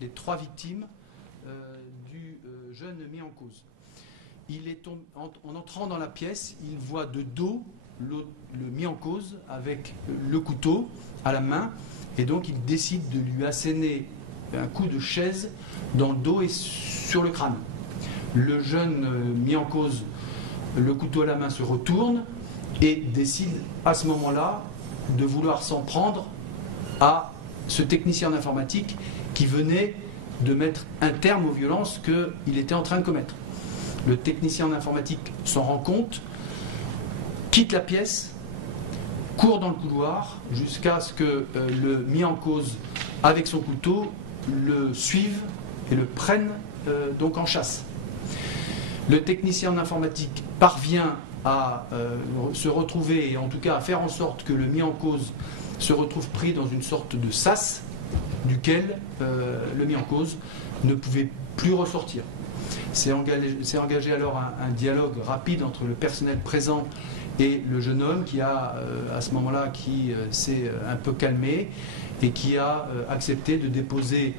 les 3 victimes du jeune mis en cause. En entrant dans la pièce, il voit de dos le mis en cause avec le couteau à la main, et donc il décide de lui asséner un coup de chaise dans le dos et sur le crâne. Le jeune mis en cause, le couteau à la main, se retourne et décide à ce moment-là de vouloir s'en prendre à ce technicien d'informatique qui venait de mettre un terme aux violences qu'il était en train de commettre. Le technicien d'informatique s'en rend compte, quitte la pièce, court dans le couloir jusqu'à ce que le mis en cause, avec son couteau, le suive et le prenne donc en chasse. Le technicien d'informatique parvient à se retrouver, et en tout cas à faire en sorte que le mis en cause se retrouve pris dans une sorte de sas duquel le mis en cause ne pouvait plus ressortir. C'est engagé alors un dialogue rapide entre le personnel présent et le jeune homme qui a, à ce moment-là, qui s'est un peu calmé et qui a accepté de déposer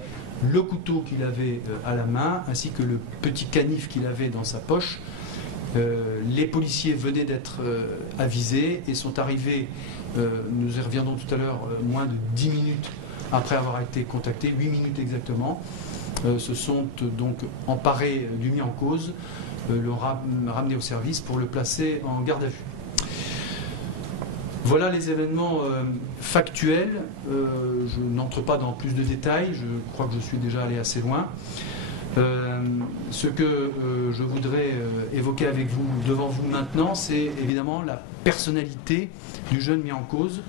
le couteau qu'il avait à la main ainsi que le petit canif qu'il avait dans sa poche. Les policiers venaient d'être avisés et sont arrivés, nous y reviendrons tout à l'heure, moins de 10 minutes après avoir été contactés, 8 minutes exactement, se sont donc emparés du mis en cause, l'ont ramené au service pour le placer en garde à vue. Voilà les événements factuels. Je n'entre pas dans plus de détails, je crois que je suis déjà allé assez loin. Ce que je voudrais évoquer avec vous, devant vous maintenant, c'est évidemment la personnalité du jeune mis en cause,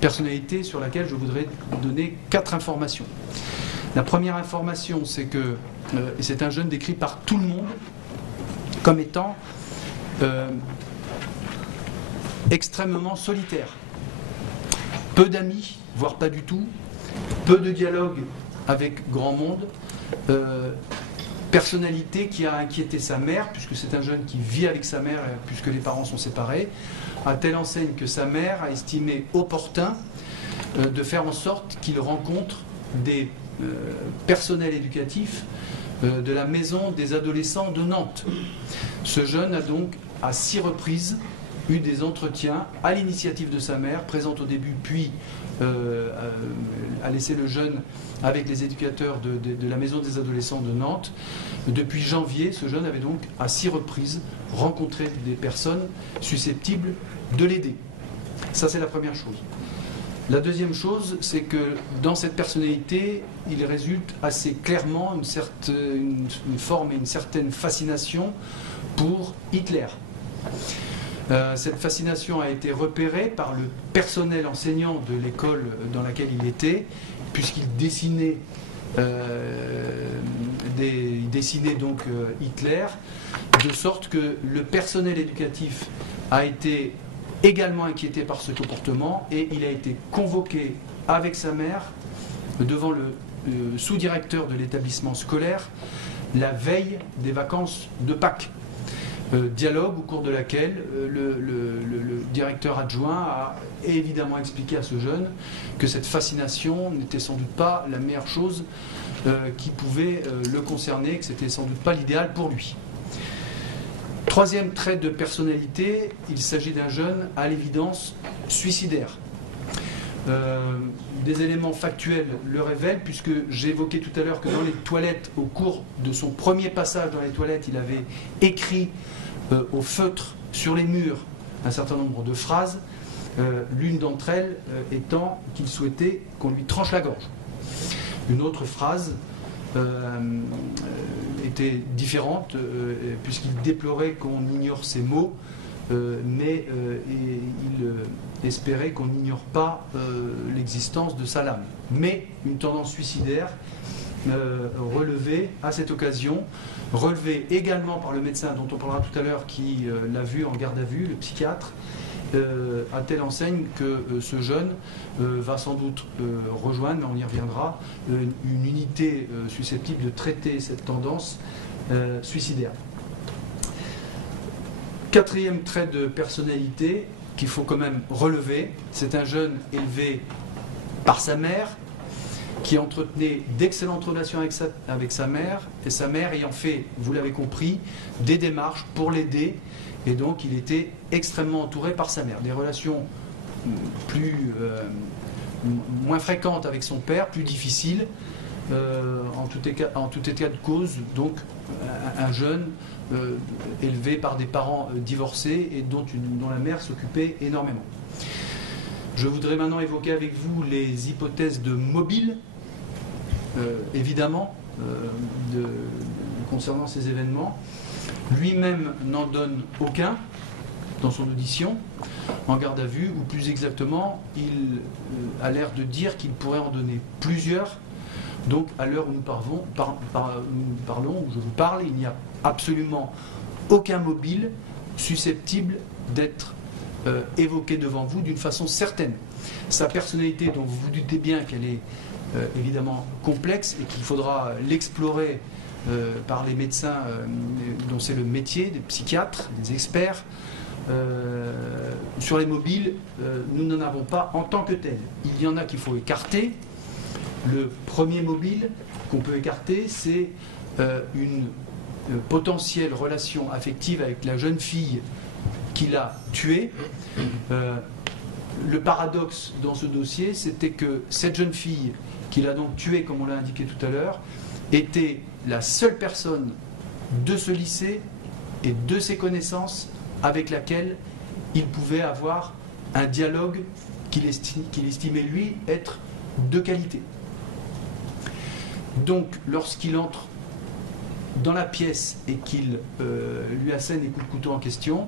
personnalité sur laquelle je voudrais donner 4 informations. La première information, c'est que c'est un jeune décrit par tout le monde comme étant extrêmement solitaire. Peu d'amis, voire pas du tout, peu de dialogue avec grand monde, personnalité qui a inquiété sa mère, puisque c'est un jeune qui vit avec sa mère, puisque les parents sont séparés, à telle enseigne que sa mère a estimé opportun de faire en sorte qu'il rencontre des personnels éducatifs de la maison des adolescents de Nantes. Ce jeune a donc à 6 reprises eu des entretiens à l'initiative de sa mère, présente au début, puis a laissé le jeune avec les éducateurs de la maison des adolescents de Nantes. Depuis janvier, ce jeune avait donc à 6 reprises rencontré des personnes susceptibles de l'aider. Ça, c'est la première chose. La deuxième chose, c'est que dans cette personnalité, il résulte assez clairement une forme et une certaine fascination pour Hitler. Cette fascination a été repérée par le personnel enseignant de l'école dans laquelle il était, puisqu'il dessinait, donc Hitler, de sorte que le personnel éducatif a été également inquiété par ce comportement et il a été convoqué avec sa mère devant le sous-directeur de l'établissement scolaire la veille des vacances de Pâques. Dialogue au cours de laquelle le directeur adjoint a évidemment expliqué à ce jeune que cette fascination n'était sans doute pas la meilleure chose qui pouvait le concerner, que c'était sans doute pas l'idéal pour lui. Troisième trait de personnalité, il s'agit d'un jeune à l'évidence suicidaire. Des éléments factuels le révèlent, puisque j'évoquais tout à l'heure que dans les toilettes, au cours de son premier passage dans les toilettes, il avait écrit au feutre sur les murs un certain nombre de phrases, l'une d'entre elles étant qu'il souhaitait qu'on lui tranche la gorge. Une autre phrase était différente, puisqu'il déplorait qu'on ignore ses mots, mais il espérait qu'on n'ignore pas l'existence de sa lame. Mais une tendance suicidaire relevée à cette occasion, relevée également par le médecin dont on parlera tout à l'heure, qui l'a vu en garde à vue, le psychiatre, à telle enseigne que ce jeune va sans doute rejoindre, mais on y reviendra, une unité susceptible de traiter cette tendance suicidaire. Quatrième trait de personnalité qu'il faut quand même relever, c'est un jeune élevé par sa mère, qui entretenait d'excellentes relations avec sa mère, et sa mère ayant fait, vous l'avez compris, des démarches pour l'aider, et donc il était extrêmement entouré par sa mère. Des relations moins fréquentes avec son père, plus difficiles, en tout état de cause, donc un jeune élevé par des parents divorcés et dont la mère s'occupait énormément. Je voudrais maintenant évoquer avec vous les hypothèses de Mobile, évidemment, concernant ces événements. Lui-même n'en donne aucun dans son audition en garde à vue, ou plus exactement, il a l'air de dire qu'il pourrait en donner plusieurs. Donc, à l'heure où nous parlons, où je vous parle, il n'y a absolument aucun mobile susceptible d'être évoqué devant vous d'une façon certaine. Sa personnalité, dont vous vous doutez bien qu'elle est évidemment complexe et qu'il faudra l'explorer par les médecins dont c'est le métier, des psychiatres, des experts. Sur les mobiles, nous n'en avons pas en tant que tel. Il y en a qu'il faut écarter. Le premier mobile qu'on peut écarter, c'est une potentielle relation affective avec la jeune fille qu'il a tuée. Le paradoxe dans ce dossier, c'était que cette jeune fille qu'il a donc tuée, comme on l'a indiqué tout à l'heure, était la seule personne de ce lycée et de ses connaissances avec laquelle il pouvait avoir un dialogue qu'il estimait lui être de qualité. Donc, lorsqu'il entre dans la pièce et qu'il lui assène les coups de couteau en question,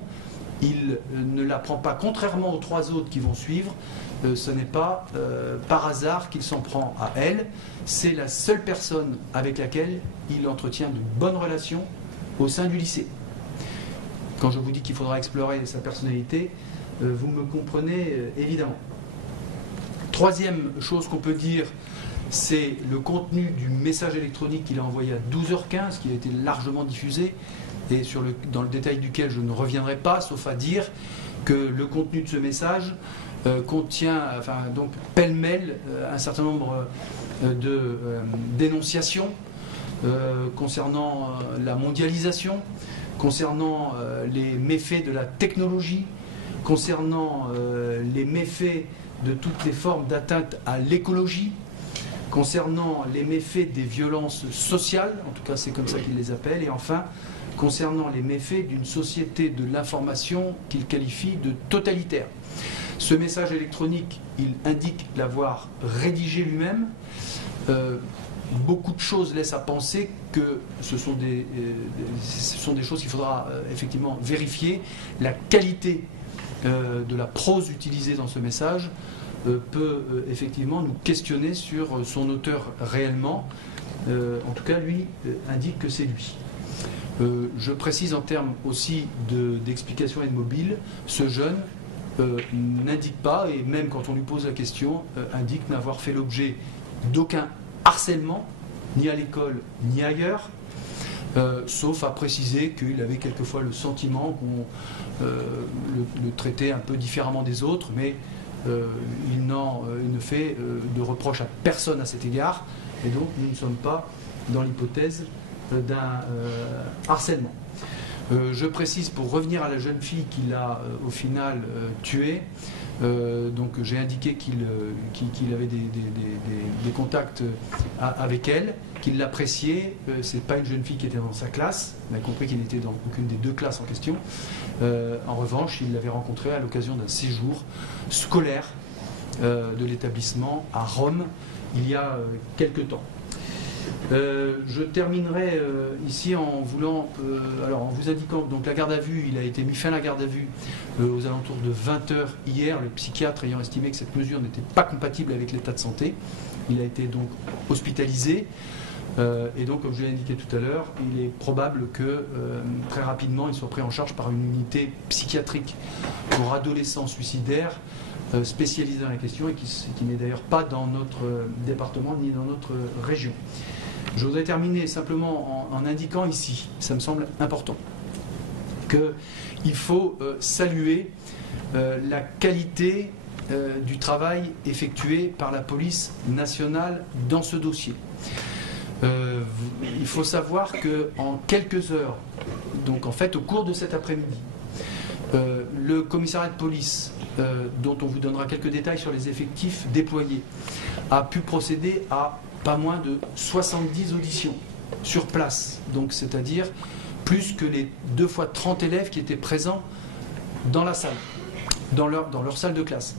il ne la prend pas, contrairement aux trois autres qui vont suivre. Ce n'est pas par hasard qu'il s'en prend à elle. C'est la seule personne avec laquelle il entretient de bonnes relations au sein du lycée. Quand je vous dis qu'il faudra explorer sa personnalité, vous me comprenez évidemment. Troisième chose qu'on peut dire, c'est le contenu du message électronique qu'il a envoyé à 12h15, qui a été largement diffusé, et dans le détail duquel je ne reviendrai pas, sauf à dire que le contenu de ce message contient, donc pêle-mêle, un certain nombre de dénonciations concernant la mondialisation, concernant les méfaits de la technologie, concernant les méfaits de toutes les formes d'atteinte à l'écologie, concernant les méfaits des violences sociales, en tout cas c'est comme ça qu'il les appelle, et enfin concernant les méfaits d'une société de l'information qu'il qualifie de totalitaire. Ce message électronique, il indique l'avoir rédigé lui-même. Beaucoup de choses laissent à penser que ce sont des choses qu'il faudra effectivement vérifier. La qualité de la prose utilisée dans ce message peut effectivement nous questionner sur son auteur réellement. En tout cas, lui indique que c'est lui. Je précise en termes aussi d'explication et de mobile, ce jeune n'indique pas, et même quand on lui pose la question, indique n'avoir fait l'objet d'aucun harcèlement, ni à l'école, ni ailleurs, sauf à préciser qu'il avait quelquefois le sentiment qu'on le traitait un peu différemment des autres, mais il ne fait de reproche à personne à cet égard, et donc nous ne sommes pas dans l'hypothèse d'un harcèlement. Je précise, pour revenir à la jeune fille qu'il a au final tuée, donc j'ai indiqué qu'il avait des contacts avec elle, qu'il l'appréciait. C'est pas une jeune fille qui était dans sa classe, on a compris qu'il n'était dans aucune des deux classes en question. En revanche, il l'avait rencontrée à l'occasion d'un séjour scolaire de l'établissement à Rome il y a quelque temps. Je terminerai ici en vous indiquant donc la garde à vue. Il a été mis fin à la garde à vue aux alentours de 20h hier, le psychiatre ayant estimé que cette mesure n'était pas compatible avec l'état de santé. Il a été donc hospitalisé et donc, comme je l'ai indiqué tout à l'heure, il est probable que très rapidement il soit pris en charge par une unité psychiatrique pour adolescents suicidaires spécialisée dans la question et qui n'est d'ailleurs pas dans notre département ni dans notre région. Je voudrais terminer simplement en indiquant ici, ça me semble important, qu'il faut saluer la qualité du travail effectué par la police nationale dans ce dossier. Il faut savoir qu'en quelques heures, donc en fait au cours de cet après-midi, le commissariat de police, dont on vous donnera quelques détails sur les effectifs déployés, a pu procéder à pas moins de 70 auditions sur place, donc c'est-à-dire plus que les 2 fois 30 élèves qui étaient présents dans la salle, dans leur salle de classe.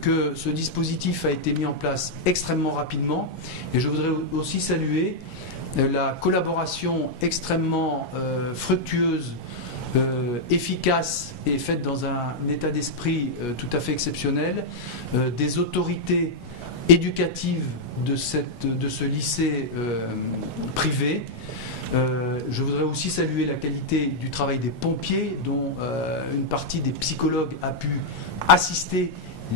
Que ce dispositif a été mis en place extrêmement rapidement, et je voudrais aussi saluer la collaboration extrêmement fructueuse, efficace et faite dans un état d'esprit tout à fait exceptionnel des autorités éducatives de ce lycée privé. Je voudrais aussi saluer la qualité du travail des pompiers, dont une partie des psychologues a pu assister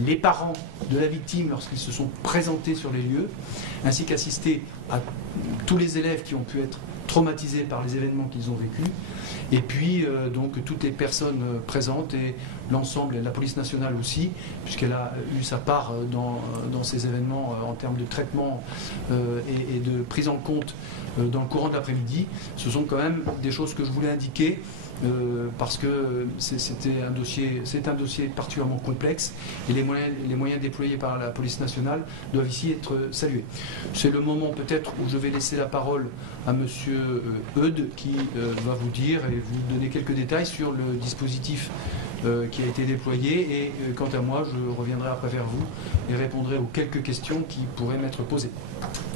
les parents de la victime lorsqu'ils se sont présentés sur les lieux, ainsi qu'assister à tous les élèves qui ont pu être traumatisés par les événements qu'ils ont vécus, et puis donc toutes les personnes présentes et l'ensemble, la police nationale aussi, puisqu'elle a eu sa part dans ces événements en termes de traitement et de prise en compte dans le courant de l'après-midi. Ce sont quand même des choses que je voulais indiquer. Parce que c'est un dossier particulièrement complexe, et les moyens déployés par la police nationale doivent ici être salués. C'est le moment peut-être où je vais laisser la parole à monsieur Eudes, qui va vous dire et vous donner quelques détails sur le dispositif qui a été déployé, et quant à moi je reviendrai après vers vous et répondrai aux quelques questions qui pourraient m'être posées.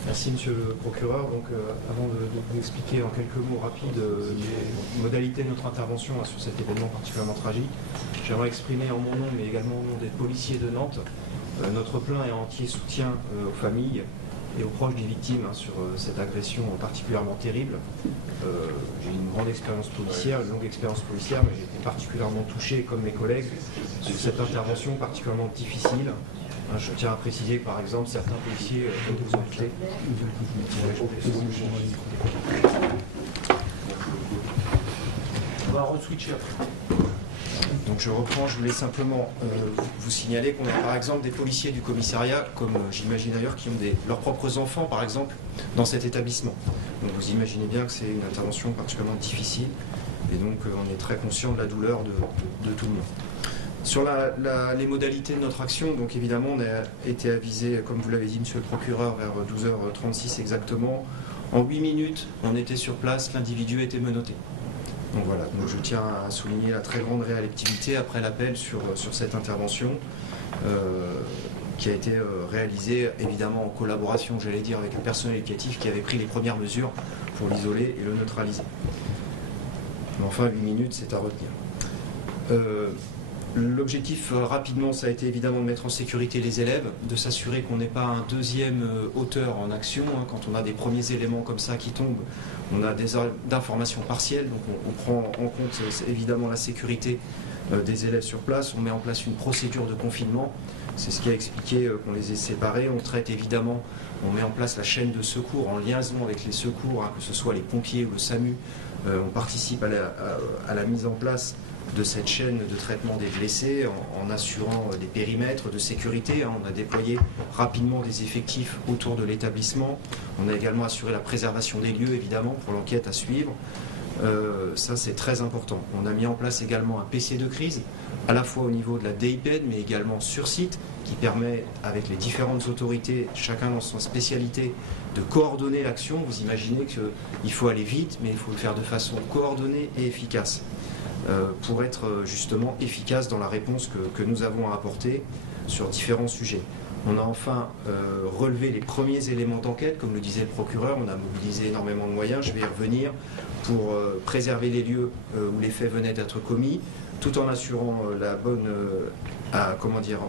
Merci monsieur le procureur. Donc avant de vous expliquer en quelques mots rapides les modalités de notre intervention sur cet événement particulièrement tragique, j'aimerais exprimer en mon nom, mais également au nom des policiers de Nantes, notre plein et entier soutien aux familles et aux proches des victimes sur cette agression particulièrement terrible. J'ai une grande expérience policière, une longue expérience policière, mais j'ai été particulièrement touché, comme mes collègues, sur cette intervention particulièrement difficile. Je tiens à préciser que, par exemple, certains policiers, comme vous en doutez, on va re-switcher après. Donc je reprends, je voulais simplement vous signaler qu'on a par exemple des policiers du commissariat, comme j'imagine d'ailleurs, qui ont leurs propres enfants par exemple dans cet établissement. Donc vous imaginez bien que c'est une intervention particulièrement difficile, et donc on est très conscient de la douleur de tout le monde. Sur les modalités de notre action, donc évidemment on a été avisé, comme vous l'avez dit monsieur le procureur, vers 12h36 exactement. En 8 minutes, on était sur place, l'individu était menotté. Donc voilà, donc je tiens à souligner la très grande réactivité après l'appel sur cette intervention qui a été réalisée évidemment en collaboration, j'allais dire, avec le personnel éducatif qui avait pris les premières mesures pour l'isoler et le neutraliser. Mais enfin, 8 minutes, c'est à retenir. L'objectif rapidement, ça a été évidemment de mettre en sécurité les élèves, de s'assurer qu'on n'ait pas un deuxième auteur en action. Quand on a des premiers éléments comme ça qui tombent, on a des d'informations partielles, donc on prend en compte évidemment la sécurité des élèves sur place. On met en place une procédure de confinement, c'est ce qui a expliqué qu'on les ait séparés. On traite évidemment, on met en place la chaîne de secours en liaison avec les secours, que ce soit les pompiers ou le SAMU. On participe à la mise en place de cette chaîne de traitement des blessés en assurant des périmètres de sécurité. On a déployé rapidement des effectifs autour de l'établissement. On a également assuré la préservation des lieux, évidemment, pour l'enquête à suivre. Ça, c'est très important. On a mis en place également un PC de crise, à la fois au niveau de la DIPN, mais également sur site, qui permet, avec les différentes autorités, chacun dans sa spécialité, de coordonner l'action. Vous imaginez qu'il faut aller vite, mais il faut le faire de façon coordonnée et efficace, pour être justement efficace dans la réponse que nous avons à apporter sur différents sujets. On a enfin relevé les premiers éléments d'enquête, comme le disait le procureur. On a mobilisé énormément de moyens, je vais y revenir, pour préserver les lieux où les faits venaient d'être commis, tout en assurant la bonne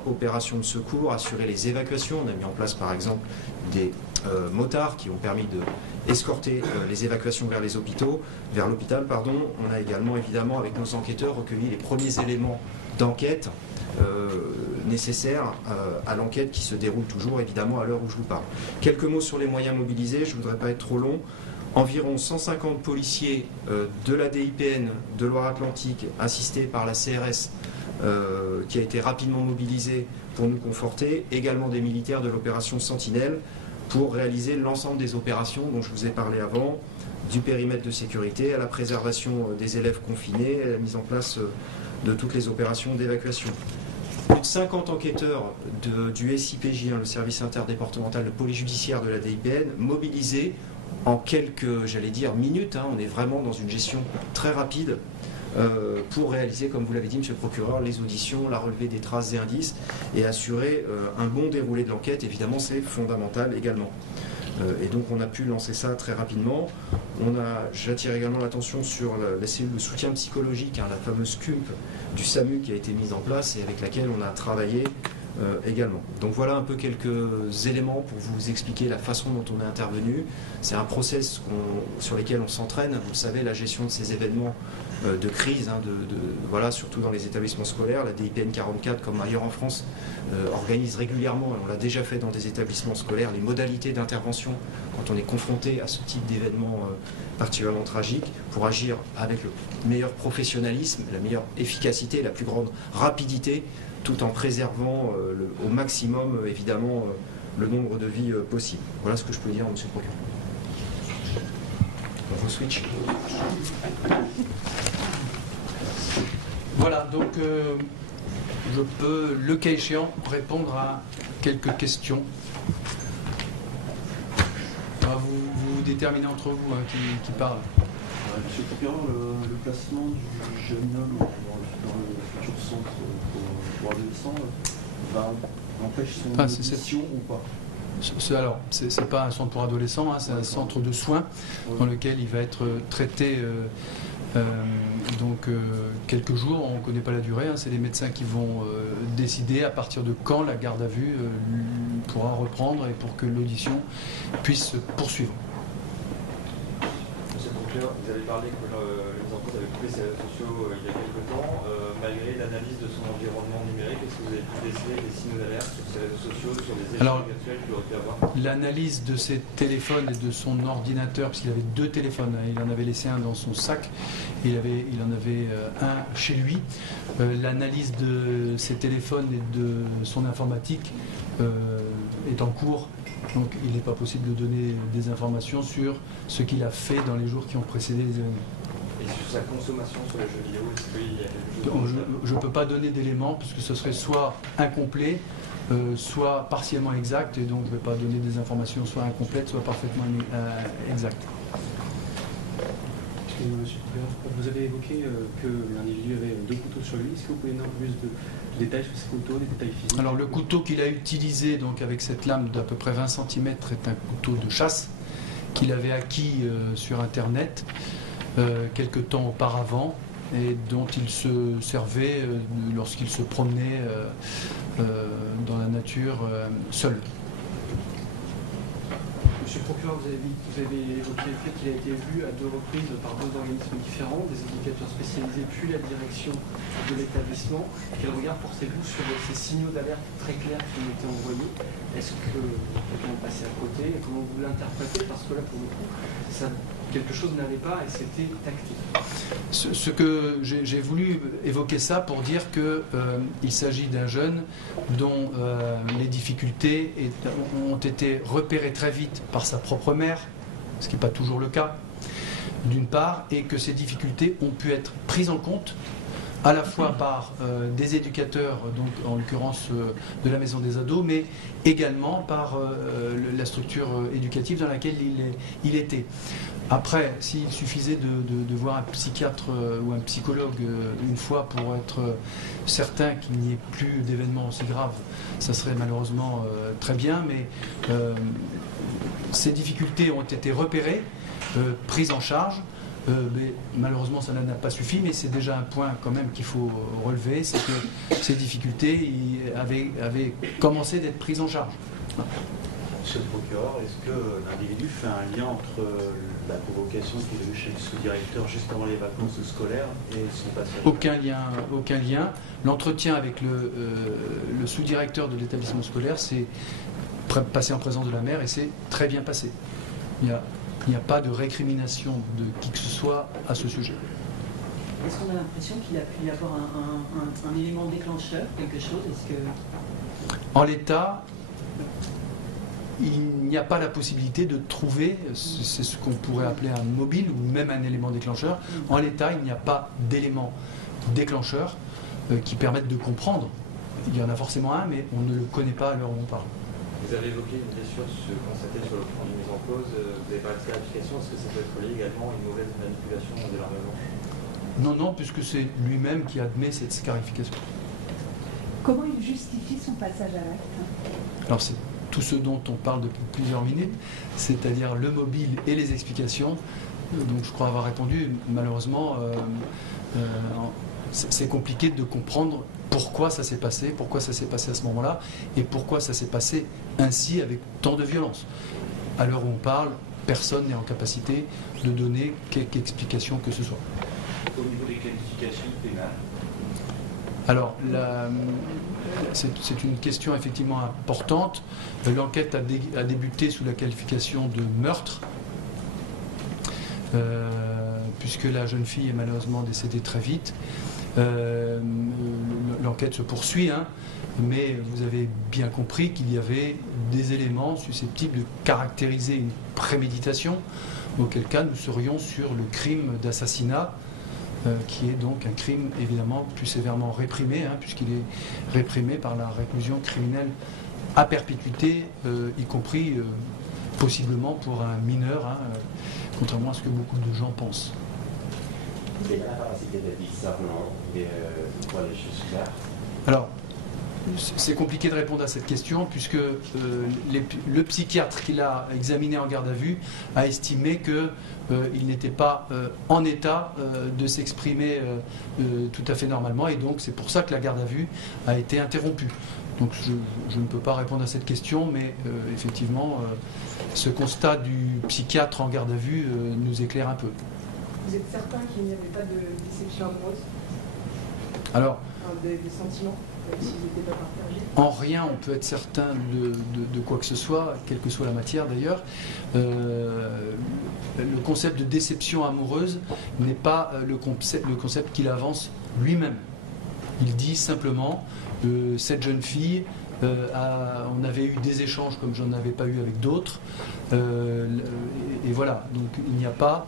opération de secours, assurer les évacuations. On a mis en place par exemple des motards qui ont permis d'escorter les évacuations vers l'hôpital. On a également évidemment avec nos enquêteurs recueilli les premiers éléments d'enquête nécessaires à l'enquête qui se déroule toujours évidemment à l'heure où je vous parle. Quelques mots sur les moyens mobilisés, je ne voudrais pas être trop long. Environ 150 policiers de la DIPN de Loire-Atlantique, assistés par la CRS qui a été rapidement mobilisé pour nous conforter, également des militaires de l'opération Sentinelle pour réaliser l'ensemble des opérations dont je vous ai parlé avant, du périmètre de sécurité à la préservation des élèves confinés, à la mise en place de toutes les opérations d'évacuation. Plus de 50 enquêteurs du SIPJ, le service interdépartemental de police judiciaire de la DIPN, mobilisés en quelques, j'allais dire, minutes. On est vraiment dans une gestion très rapide pour réaliser, comme vous l'avez dit, monsieur le procureur, les auditions, la relevée des traces et indices et assurer un bon déroulé de l'enquête. Évidemment, c'est fondamental également. Et donc on a pu lancer ça très rapidement. J'attire également l'attention sur la cellule de soutien psychologique, la fameuse CUMP du SAMU qui a été mise en place et avec laquelle on a travaillé également. Donc voilà un peu quelques éléments pour vous expliquer la façon dont on est intervenu. C'est un process sur lequel on s'entraîne. Vous le savez, la gestion de ces événements de crise, voilà, surtout dans les établissements scolaires. La DIPN 44, comme ailleurs en France, organise régulièrement, et on l'a déjà fait dans des établissements scolaires, les modalités d'intervention quand on est confronté à ce type d'événements particulièrement tragiques, pour agir avec le meilleur professionnalisme, la meilleure efficacité, la plus grande rapidité, tout en préservant au maximum, évidemment, le nombre de vies possible. Voilà ce que je peux dire, monsieur le procureur. On re-switch. Voilà, donc je peux, le cas échéant, répondre à quelques questions. Vous déterminez entre vous qui parle. Monsieur le procureur, le placement du jeune homme dans le futur centre pour adolescents empêche son audition ou pas? Alors, c'est pas un centre pour adolescents, c'est un centre de soins dans lequel il va être traité quelques jours, on ne connaît pas la durée, c'est les médecins qui vont décider à partir de quand la garde à vue pourra reprendre et pour que l'audition puisse se poursuivre. Monsieur le procureur, vous avez parlé que les enfants avaient coupé ses réseaux sociaux il y a quelques temps. Malgré l'analyse de son environnement numérique, est-ce que vous avez pu déceler des signaux d'alerte sur ses réseaux sociaux, sur les échanges virtuels qu'il aurait pu avoir? L'analyse de ses téléphones et de son ordinateur, parce qu'il avait 2 téléphones, il en avait laissé un dans son sac, et il en avait un chez lui. L'analyse de ses téléphones et de son informatique est en cours. Donc il n'est pas possible de donner des informations sur ce qu'il a fait dans les jours qui ont précédé les événements. Et sur sa consommation sur les jeux vidéo, est-ce qu'il y a quelque chose? Je ne peux pas donner d'éléments puisque ce serait soit incomplet, soit partiellement exact, et donc je ne vais pas donner des informations soit incomplètes, soit parfaitement exactes. Monsieur le procureur, vous avez évoqué que l'individu avait 2 couteaux sur lui. Est-ce que vous pouvez donner un peu plus de détails sur ces couteaux, des détails physiques? Alors le couteau qu'il a utilisé donc avec cette lame d'à peu près 20 cm est un couteau de chasse qu'il avait acquis sur Internet quelque temps auparavant et dont il se servait lorsqu'il se promenait dans la nature seul. Monsieur le procureur, vous avez évoqué le fait qu'il a été vu à 2 reprises par 2 organismes différents, des éducateurs spécialisés, puis la direction de l'établissement. Quel regard portez-vous sur ces signaux d'alerte très clairs qui ont été envoyés? Est-ce que quelqu'un est passé à côté? Comment vous l'interprétez? Parce que là, pour le coup, quelque chose n'allait pas et c'était tactique. Ce que j'ai voulu évoquer ça pour dire qu'il s'agit d'un jeune dont les difficultés ont été repérées très vite par sa propre mère, ce qui n'est pas toujours le cas, d'une part, et que ces difficultés ont pu être prises en compte à la fois par des éducateurs, donc en l'occurrence de la maison des ados, mais également par la structure éducative dans laquelle il était. Après, s'il suffisait de voir un psychiatre ou un psychologue une fois pour être certain qu'il n'y ait plus d'événements aussi graves, ça serait malheureusement très bien, mais ces difficultés ont été repérées, prises en charge. Mais malheureusement ça n'a pas suffi, mais c'est déjà un point quand même qu'il faut relever, c'est que ces difficultés avaient commencé d'être prises en charge. Monsieur le procureur, est-ce que l'individu fait un lien entre la provocation qu'il a eue chez le sous-directeur juste avant les vacances scolaires et son passage? Aucun lien. L'entretien avec le sous-directeur de l'établissement scolaire s'est passé en présence de la mère et c'est très bien passé. Il n'y a pas de récrimination de qui que ce soit à ce sujet. Est-ce qu'on a l'impression qu'il a pu y avoir un élément déclencheur, quelque chose? Est-ce que... En l'état, il n'y a pas la possibilité de trouver, c'est ce qu'on pourrait appeler un mobile ou même un élément déclencheur. En l'état, il n'y a pas d'élément déclencheur qui permette de comprendre. Il y en a forcément un, mais on ne le connaît pas à l'heure où on parle. Vous avez évoqué une blessure constatée sur le front d'une mise en cause. Vous avez parlé de scarification. Est-ce que ça peut être lié également à une mauvaise manipulation des larmes blanches? Non, non, puisque c'est lui-même qui admet cette scarification. Comment il justifie son passage à l'acte? Alors c'est tout ce dont on parle depuis plusieurs minutes, c'est-à-dire le mobile et les explications. Donc je crois avoir répondu. Malheureusement, c'est compliqué de comprendre pourquoi ça s'est passé à ce moment-là, et pourquoi ça s'est passé ainsi avec tant de violence. À l'heure où on parle, personne n'est en capacité de donner quelque explication que ce soit. Au niveau des qualifications pénales? Alors, c'est une question effectivement importante. L'enquête a débuté sous la qualification de meurtre, puisque la jeune fille est malheureusement décédée très vite. L'enquête se poursuit, hein, mais vous avez bien compris qu'il y avait des éléments susceptibles de caractériser une préméditation, auquel cas nous serions sur le crime d'assassinat, qui est donc un crime évidemment plus sévèrement réprimé, hein, puisqu'il est réprimé par la réclusion criminelle à perpétuité, y compris possiblement pour un mineur, hein, contrairement à ce que beaucoup de gens pensent. C'est la capacité de discernement pour les choses claires. Alors, c'est compliqué de répondre à cette question, puisque le psychiatre qui l'a examiné en garde à vue a estimé qu'il n'était pas en état de s'exprimer tout à fait normalement, et donc c'est pour ça que la garde à vue a été interrompue. Donc je ne peux pas répondre à cette question, mais effectivement, ce constat du psychiatre en garde à vue nous éclaire un peu. Vous êtes certain qu'il n'y avait pas de déception amoureuse? Alors, des sentiments, même s'ils n'étaient pas partagés? En rien on peut être certain de quoi que ce soit, quelle que soit la matière d'ailleurs. Le concept de déception amoureuse n'est pas le concept qu'il avance lui-même. Il dit simplement cette jeune fille, on avait eu des échanges comme j'en avais pas eu avec d'autres, et voilà. Donc il n'y a pas,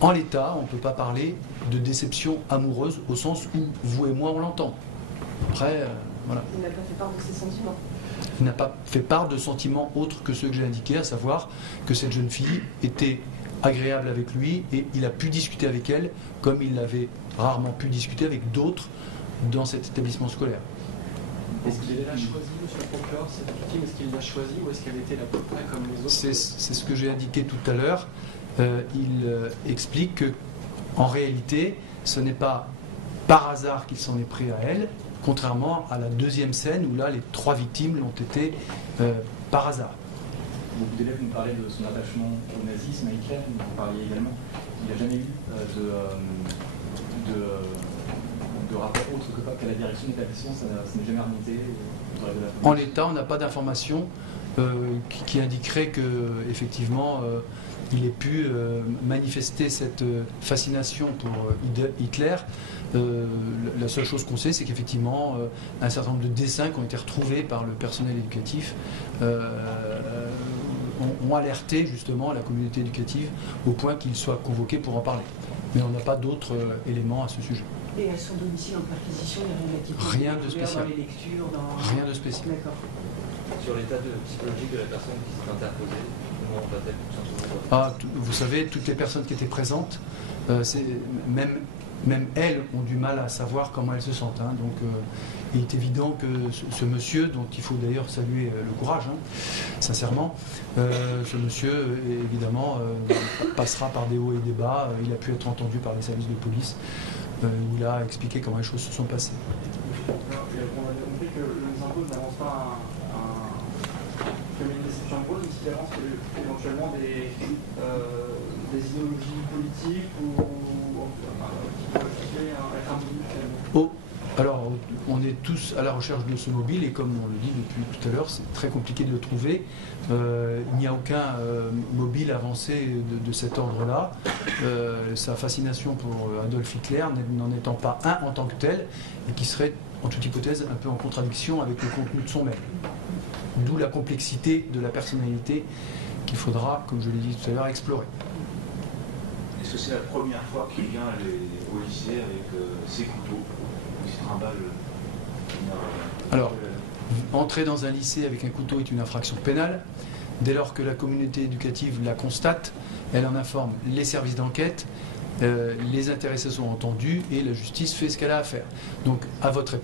en l'état, on ne peut pas parler de déception amoureuse au sens où vous et moi on l'entend. Après, voilà. Il n'a pas fait part de ses sentiments. Il n'a pas fait part de sentiments autres que ceux que j'ai indiqués, à savoir que cette jeune fille était agréable avec lui et il a pu discuter avec elle comme il avait rarement pu discuter avec d'autres dans cet établissement scolaire. Est-ce qu'il a choisi, monsieur le procureur, cette victime? Est-ce qu'il l'a choisi ou est-ce qu'elle était à peu près comme les autres? C'est ce que j'ai indiqué tout à l'heure. Il explique que, en réalité, ce n'est pas par hasard qu'il s'en est pris à elle, contrairement à la deuxième scène où là, les 3 victimes l'ont été par hasard. Beaucoup d'élèves nous parlaient de son attachement au nazisme, à Hitler, vous parliez également. Il n'a jamais eu de rapport autre qu'à la direction de l'établissement, ça n'est jamais remonté. En l'état, on n'a pas d'informations qui indiquerait que effectivement il ait pu manifester cette fascination pour Hitler. La seule chose qu'on sait, c'est qu'effectivement un certain nombre de dessins qui ont été retrouvés par le personnel éducatif ont alerté justement la communauté éducative au point qu'il soit convoqué pour en parler. Mais on n'a pas d'autres éléments à ce sujet. Et à son domicile en perquisition, il n'y a rien de spécial. Dans les lectures, Rien de spécial. D'accord. Sur l'état psychologique de la personne qui s'est interposée, comment va-t-elle tout simplement? Vous savez, toutes les personnes qui étaient présentes, même elles ont du mal à savoir comment elles se sentent. Hein. Donc il est évident que ce monsieur, dont il faut d'ailleurs saluer le courage, hein, sincèrement, ce monsieur évidemment passera par des hauts et des bas. Il a pu être entendu par les services de police, où il a expliqué comment les choses se sont passées. On avait compris que le mise en cause n'avance pas une déception amoureuse, mais qu'il avance éventuellement des idéologies politiques ou qui peuvent être ambiguës finalement. Alors, on est tous à la recherche de ce mobile et comme on le dit depuis tout à l'heure, c'est très compliqué de le trouver. Il n'y a aucun mobile avancé de cet ordre-là. Sa fascination pour Adolf Hitler n'en étant pas un en tant que tel et qui serait en toute hypothèse un peu en contradiction avec le contenu de son mail. D'où la complexité de la personnalité qu'il faudra, comme je l'ai dit tout à l'heure, explorer. Est-ce que c'est la première fois qu'il vient au lycée avec ses couteaux, il se trimballe Alors, entrer dans un lycée avec un couteau est une infraction pénale. Dès lors que la communauté éducative la constate, elle en informe les services d'enquête, les intéressés sont entendus et la justice fait ce qu'elle a à faire. Donc, à votre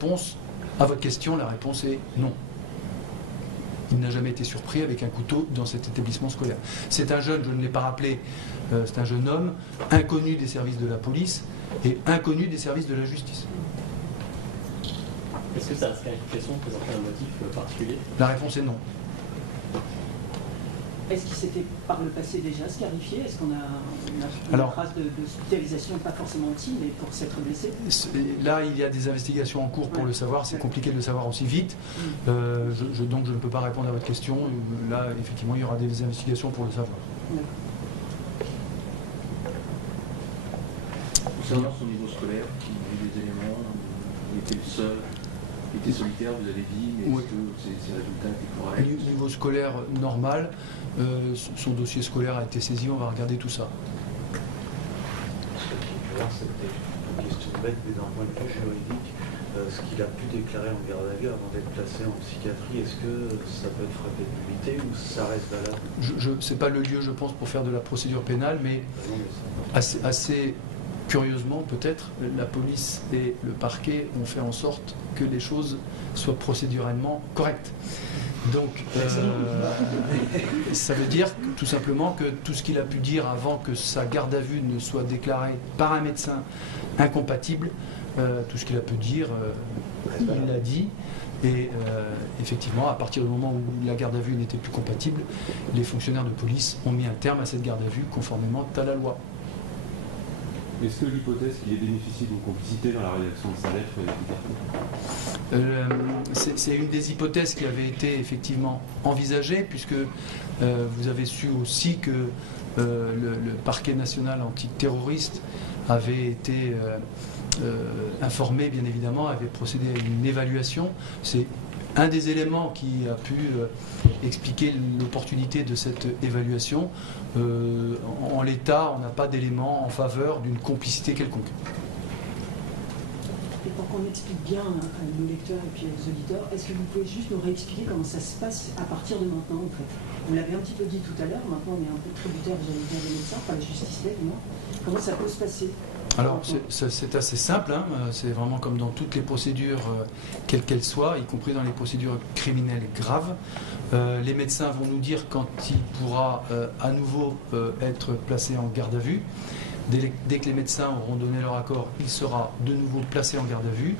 question, la réponse est non. Il n'a jamais été surpris avec un couteau dans cet établissement scolaire. C'est un jeune, je ne l'ai pas rappelé, c'est un jeune homme inconnu des services de la police et inconnu des services de la justice. Est-ce que sa qualification présentait un motif particulier? La réponse est non. Est-ce qu'il s'était par le passé déjà scarifié? Est-ce qu'on a une trace d'hospitalisation, pas forcément intime, mais pour s'être blessé? Là, il y a des investigations en cours pour le savoir. C'est compliqué de le savoir aussi vite. Donc, je ne peux pas répondre à votre question. Là, effectivement, il y aura des investigations pour le savoir. Concernant son niveau scolaire, il y a eu des éléments, il était le seul, il était solitaire, vous avez dit, mais est-ce que ces résultats étaient corrects? Niveau scolaire normal, son dossier scolaire a été saisi, on va regarder tout ça. C'était une question bête, mais d'un point de vue juridique, ce qu'il a pu déclarer en garde à vue avant d'être placé en psychiatrie, est-ce que ça peut être frappé de nullité ou ça reste valable? Ce n'est pas le lieu, je pense, pour faire de la procédure pénale, mais assez curieusement, peut-être, la police et le parquet ont fait en sorte que les choses soient procéduralement correctes. Donc, ça veut dire tout simplement que tout ce qu'il a pu dire avant que sa garde à vue ne soit déclarée par un médecin incompatible, tout ce qu'il a pu dire, il l'a dit. Et effectivement, à partir du moment où la garde à vue n'était plus compatible, les fonctionnaires de police ont mis un terme à cette garde à vue conformément à la loi. Est-ce que l'hypothèse qu'il ait bénéficié d'une complicité dans la rédaction de sa lettre est écartée? C'est une des hypothèses qui avait été effectivement envisagée, puisque vous avez su aussi que le parquet national antiterroriste avait été informé, bien évidemment, avait procédé à une évaluation. C'est un des éléments qui a pu expliquer l'opportunité de cette évaluation. En l'état, on n'a pas d'éléments en faveur d'une complicité quelconque. Et pour qu'on explique bien à nos lecteurs et puis aux auditeurs, est-ce que vous pouvez juste nous réexpliquer comment ça se passe à partir de maintenant, en fait? Vous l'avez un petit peu dit tout à l'heure, maintenant on est un peu tributaire, j'allais dire, des médecins, enfin la justice là, du moins. Comment ça peut se passer? Alors, c'est assez simple, hein. C'est vraiment comme dans toutes les procédures, quelles qu'elles soient, y compris dans les procédures criminelles graves. Les médecins vont nous dire quand il pourra à nouveau être placé en garde à vue. Dès que les médecins auront donné leur accord, il sera de nouveau placé en garde à vue.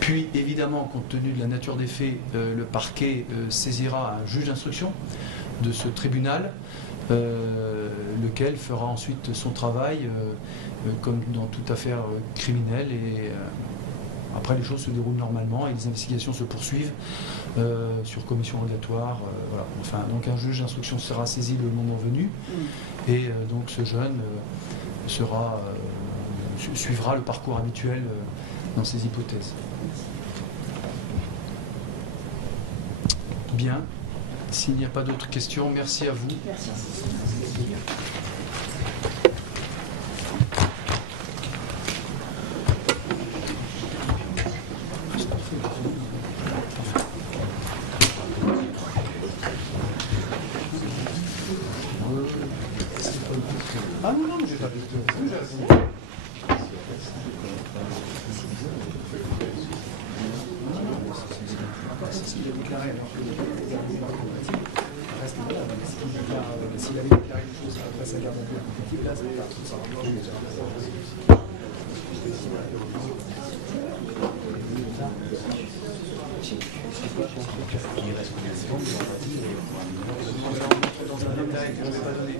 Puis, évidemment, compte tenu de la nature des faits, le parquet saisira un juge d'instruction de ce tribunal, lequel fera ensuite son travail, comme dans toute affaire criminelle. Et après, les choses se déroulent normalement et les investigations se poursuivent sur commission rogatoire. Voilà. Enfin, donc un juge d'instruction sera saisi le moment venu. Et donc ce jeune suivra le parcours habituel dans ces hypothèses. Bien. S'il n'y a pas d'autres questions, merci à vous. Merci. Ah non, j'ai pas vu. S'il a déclaré, s'il avait déclaré une chose après sa garde à vue incompatible, là, ça va faire tout ça. Dans un détail que je ne vais pas donner.